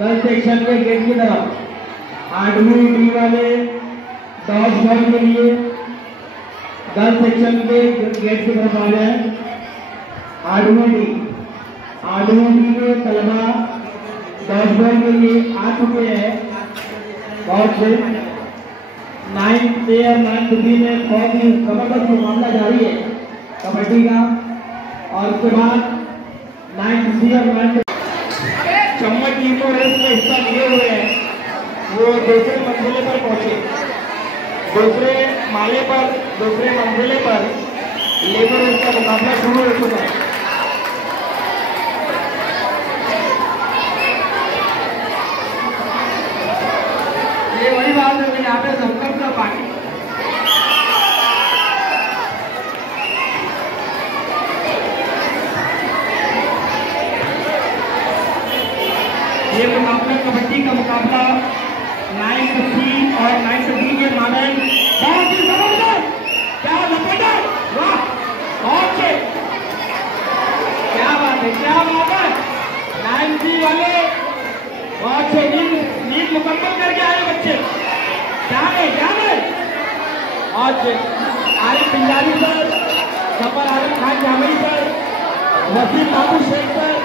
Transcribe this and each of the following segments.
Girls section के gate की तरफ 8वीं डी वाले डॉज बॉल के लिए गर्ल्स सेक्शन के गेट की तरफ आ जाए। 8वीं डी के तलबा डॉज बॉल के लिए आ चुके हैं। बहुत से 9th A और 9th B में बहुत ही जबरदस्त मुकाबला जारी है कबड्डी का। और उसके बाद 9th C और 9th चम्मच लीको रेस में हिस्सा लिए हुए हैं, वो दूसरे मंजिले पर पहुंचे। दूसरे मंजिले पर लीको रेस का मुकाबला शुरू हो चुका है। ये वही बात है कि यहाँ पे सबका पानी ये मुकाबला कबड्डी का मुकाबला 9th C और 9th D के मामले बहुत ही जबरदस्त, क्या जबरदस्त, वाह बहुत से, क्या बात है 9th C वाले बहुत से नींद मुकम्मल करके आए बच्चे, क्या है बहुत से आरिफ पिंजारी सर, जफर आलम खान जामई सर, वसीम बाबू शेख सर,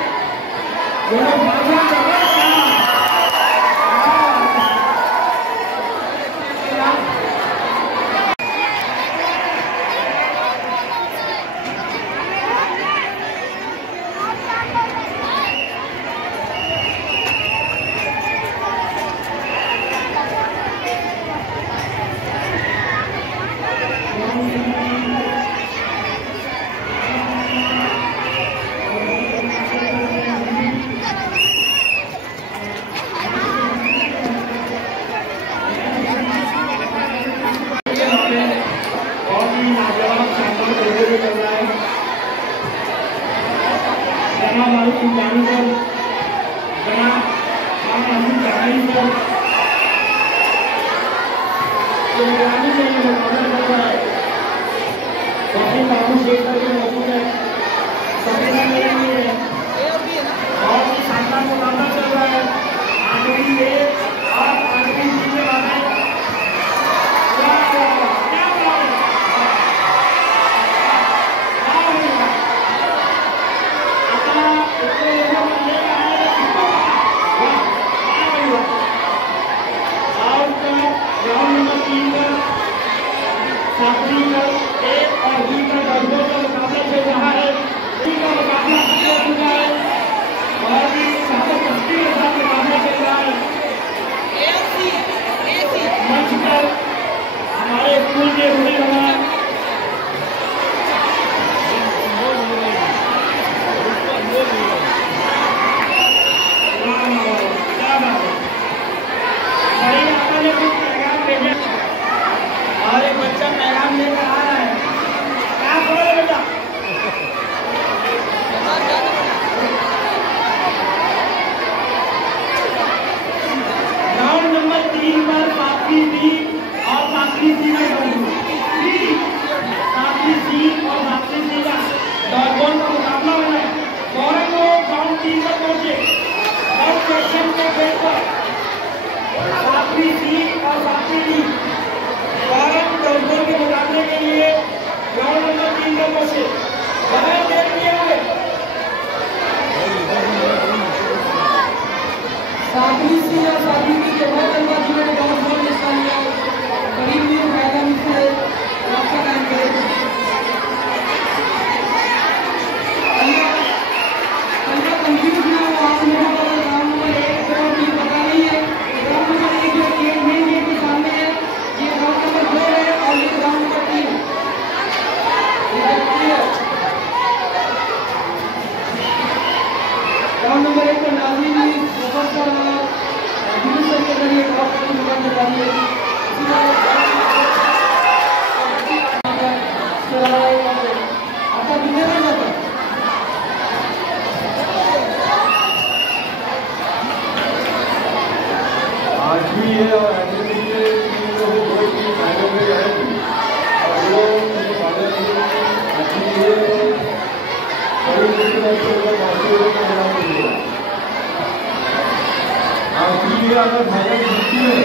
ये अगर फाइनल जीतती है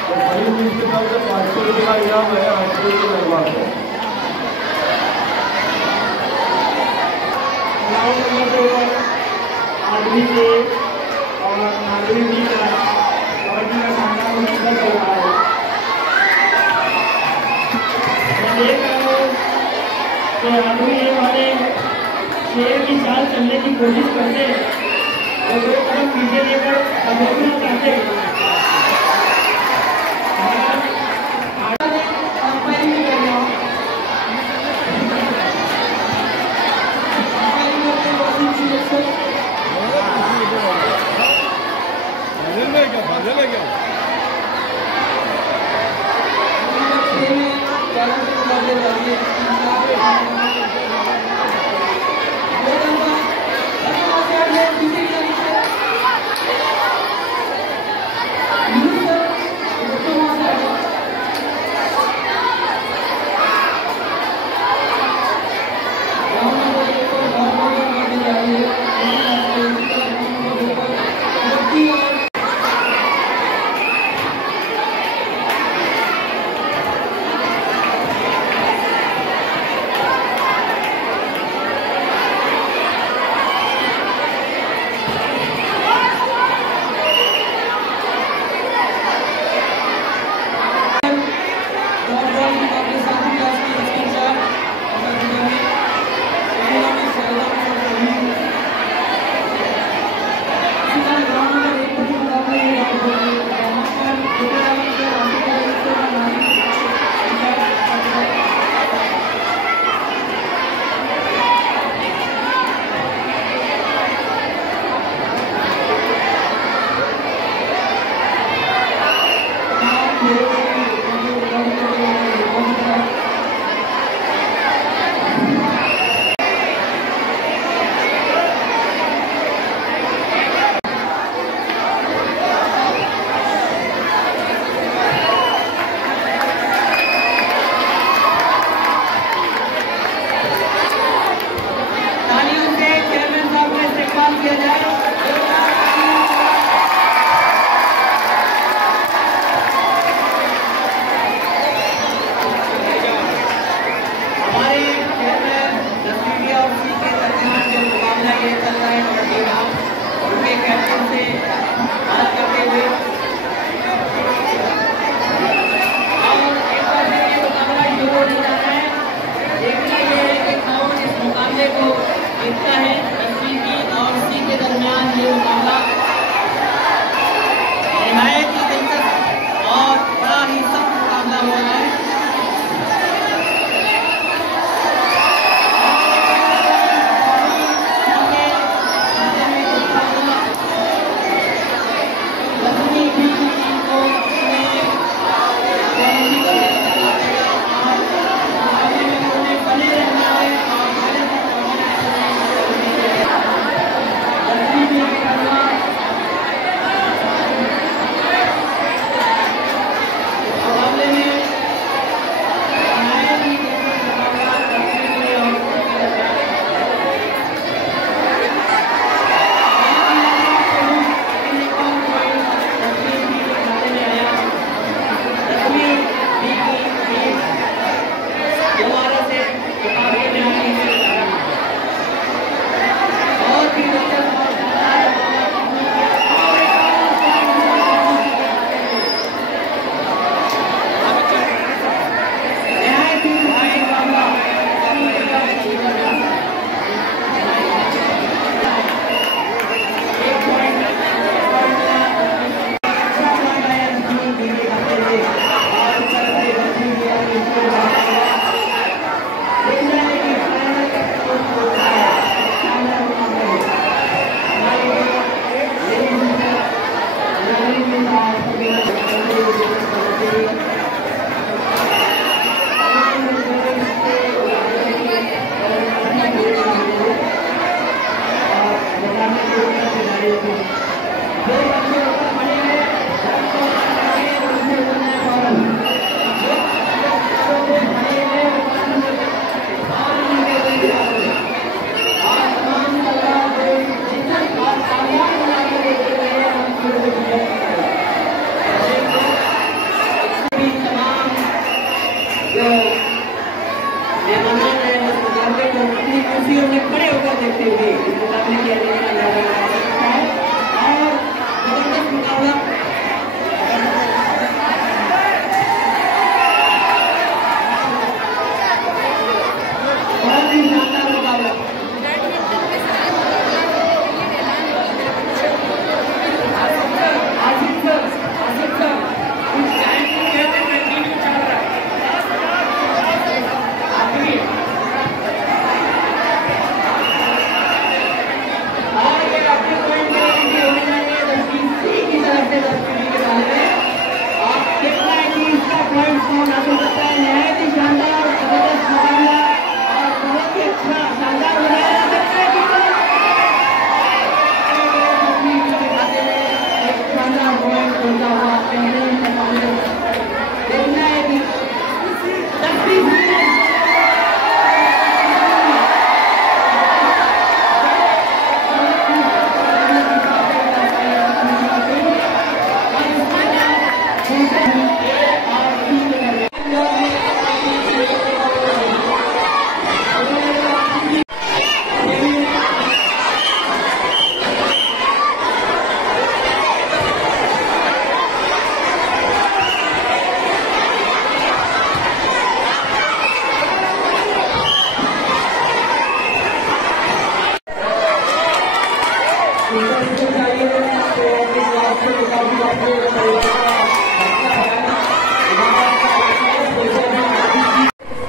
तो बड़ी टीम की तरफ से 500 रुपये का इनाम है 800 रुपये लगवा है। ग्राउंड नंबर 2 पर आदमी के और नागरिक भी का कबड्डी का सामना मुश्किल चल रहा है। मैं देख रहा हूँ कि आदमी ये वाले शेर की चाल चलने की कोशिश करते और 2 कदम पीछे लेकर दबोचना चाहते।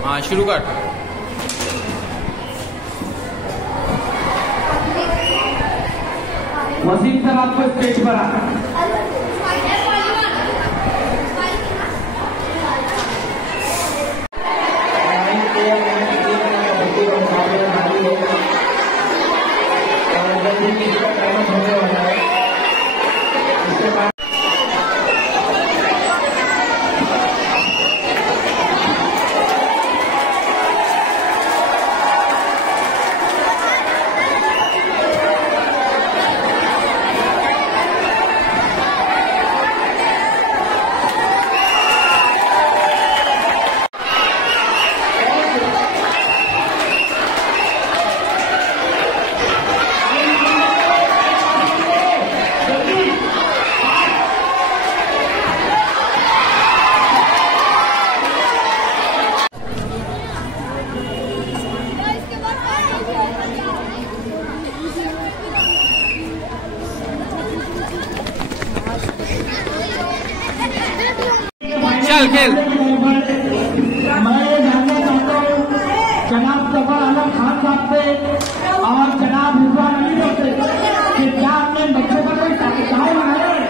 हाँ शुरू कर। वसीम सर आपको स्टेज पर आना। चल खेल। मैं ये जानना चाहता हूँ जनाब जफर आलम खान साहब से और जनाब रिजवान अली साहब से कि क्या आपने बच्चों का कोई चाय बनाया है?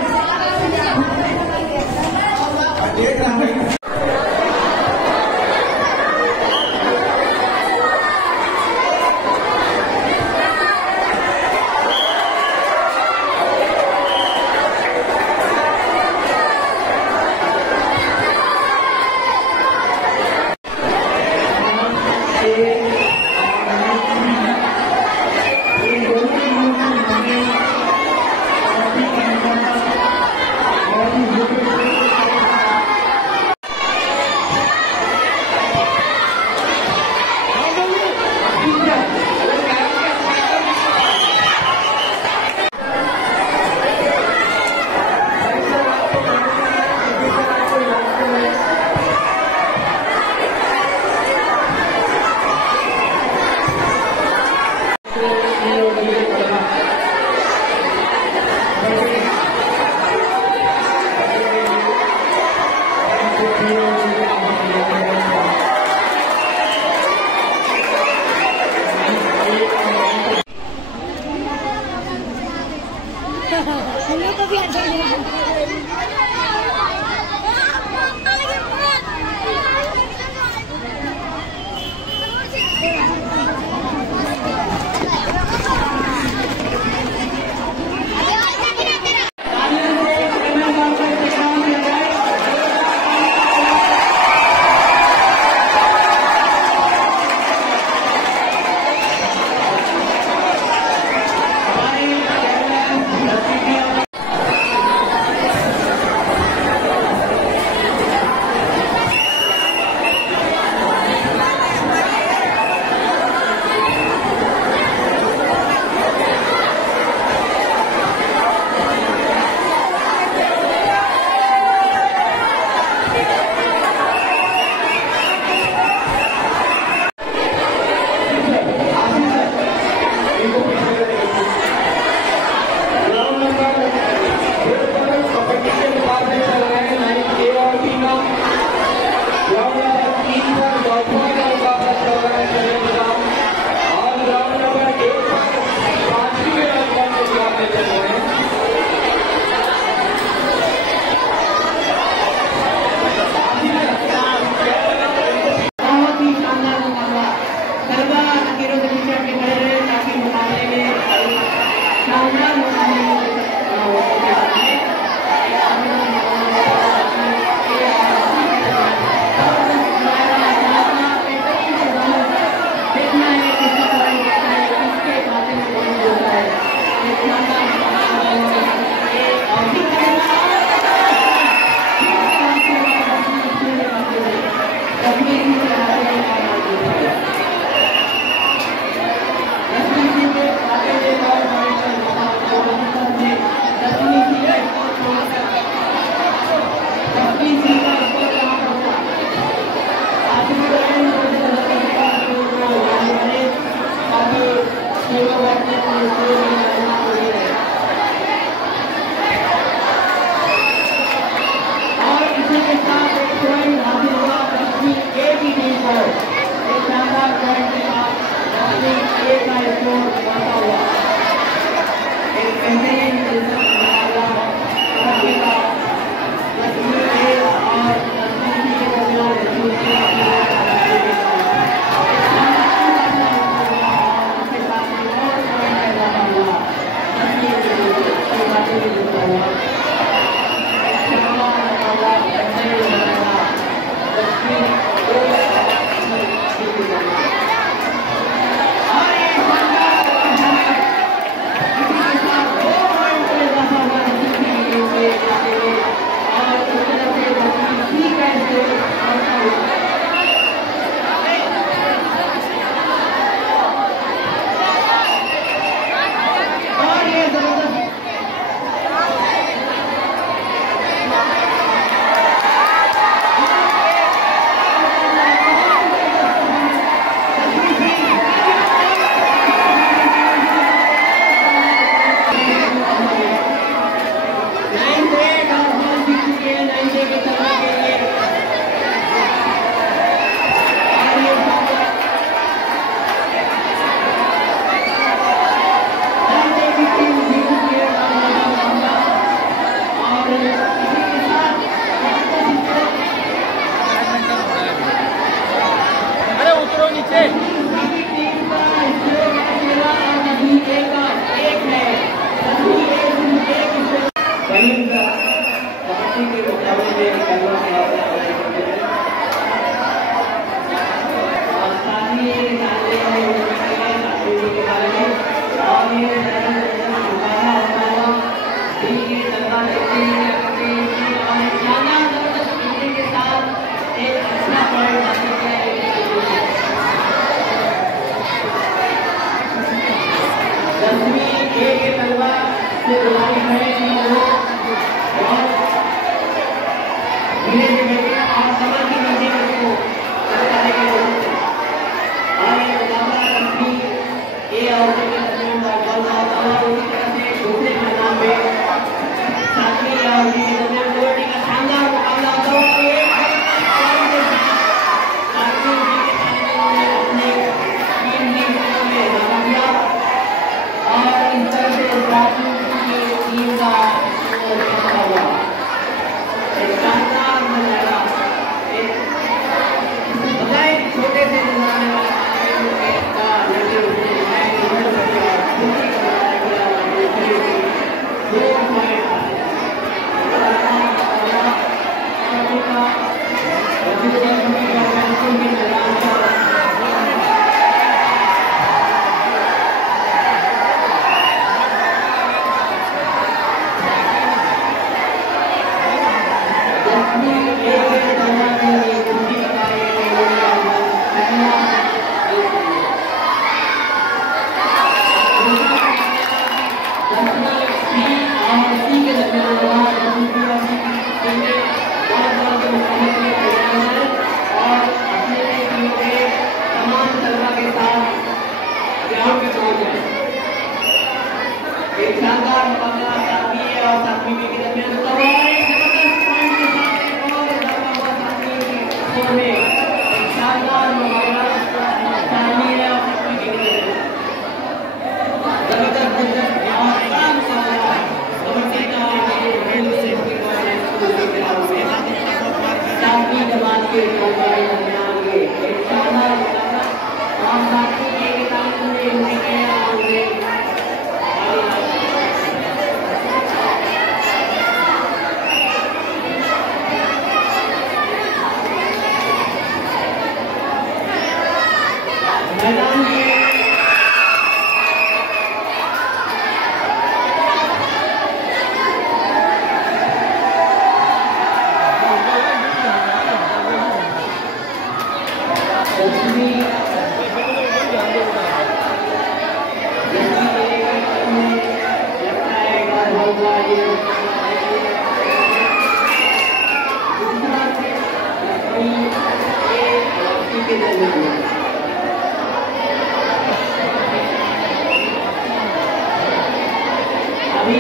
अभी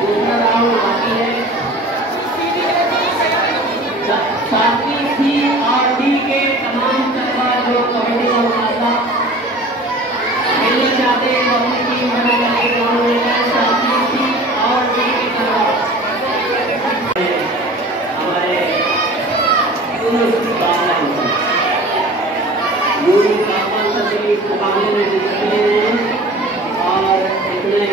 दूसरा राउंड बाकी है। साथी सी और डी के तमाम तलबा जो कबड्डी का मुकाबला खेलना चाहते हैं वो अपनी टीम बनाकर एक राउंड लेकर साथी सी और डी के तलबा हमारे मुकाबले में हिस्सा ले रहे हैं और इतने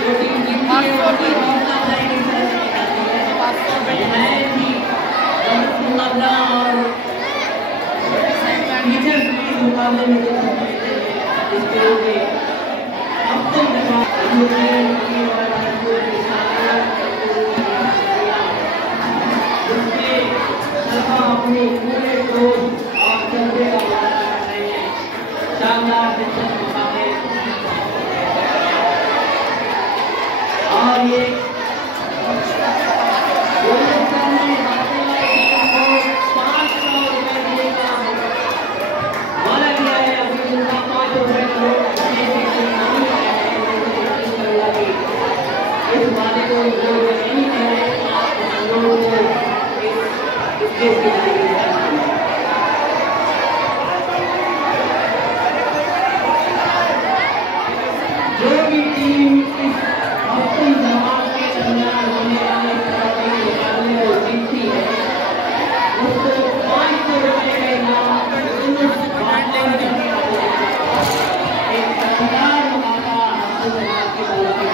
जो टीम जीतती है उसकी भावना जाएगी सर मैं भी मुकाबला और टीचर्स के मुकाबले में इसके लिए अब तक अपने पूरे जोश और जज्बे का मुकाबला कर रहे हैं शानदार दिलचस्प मुकाबले और ये इस वादे को नहीं है जो भी टीम इस हफ्ते जमात के दरमियान होने वाले मुकाबले को जीतती है उसको 500 रुपए का इनाम बांटने की एक शानदार मुकाबला हफ्ते जमात के दरमियान